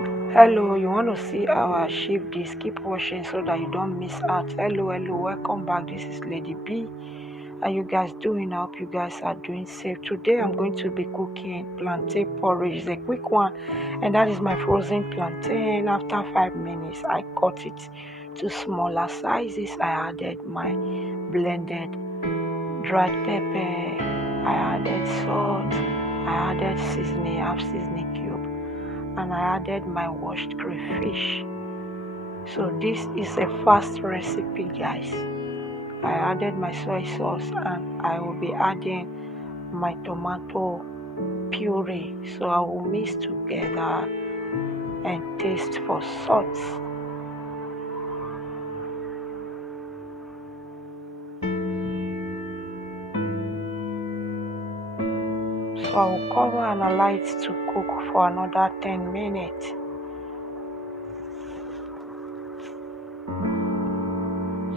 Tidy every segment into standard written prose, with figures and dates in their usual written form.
Hello, you want to see our sheep this? Keep watching so that you don't miss out. Hello, welcome back. This is Lady B. How you guys doing? I hope you guys are doing safe. Today I'm going to be cooking plantain porridge. It's a quick one, and that is my frozen plantain. After 5 minutes, I cut it to smaller sizes. I added my blended dried pepper. I added salt. I added seasoning, half seasoning cube, and I added my washed crayfish. So this is a fast recipe, guys. I added my soy sauce and I will be adding my tomato puree. So I will mix together and taste for salt. So I will cover and allow it to cook for another 10 minutes.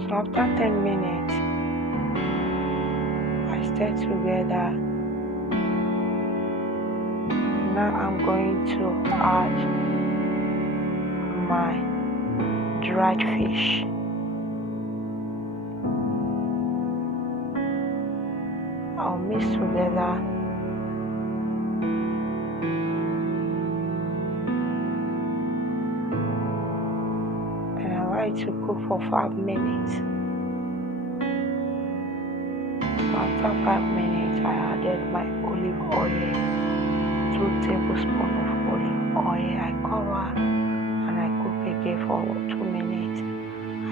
So after 10 minutes, I stir together. Now I'm going to add my dried fish. I'll mix together and allow it to cook for 5 minutes. So after 5 minutes, I added my olive oil, 2 tablespoons of olive oil. I cover and I cook again for 2 minutes.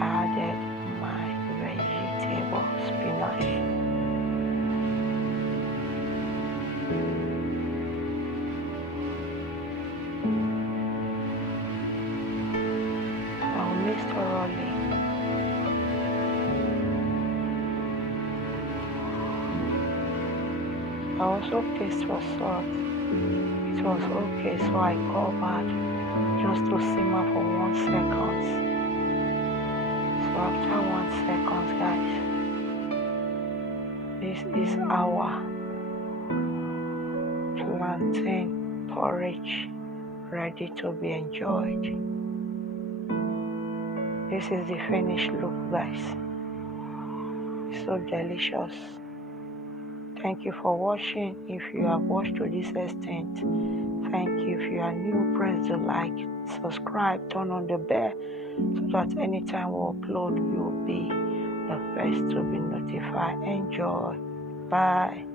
I added my vegetable spinach. I'll mix thoroughly. I also taste for salt. It was okay, so I covered just to simmer for 1 second. So after 1 second, guys, this is our plantain porridge ready to be enjoyed. This is the finished look, guys. It's so delicious. Thank you for watching. If you have watched to this extent, thank you. If you are new, press the like, subscribe, turn on the bell so that anytime we upload, you'll be the first to be notified. Enjoy. Bye.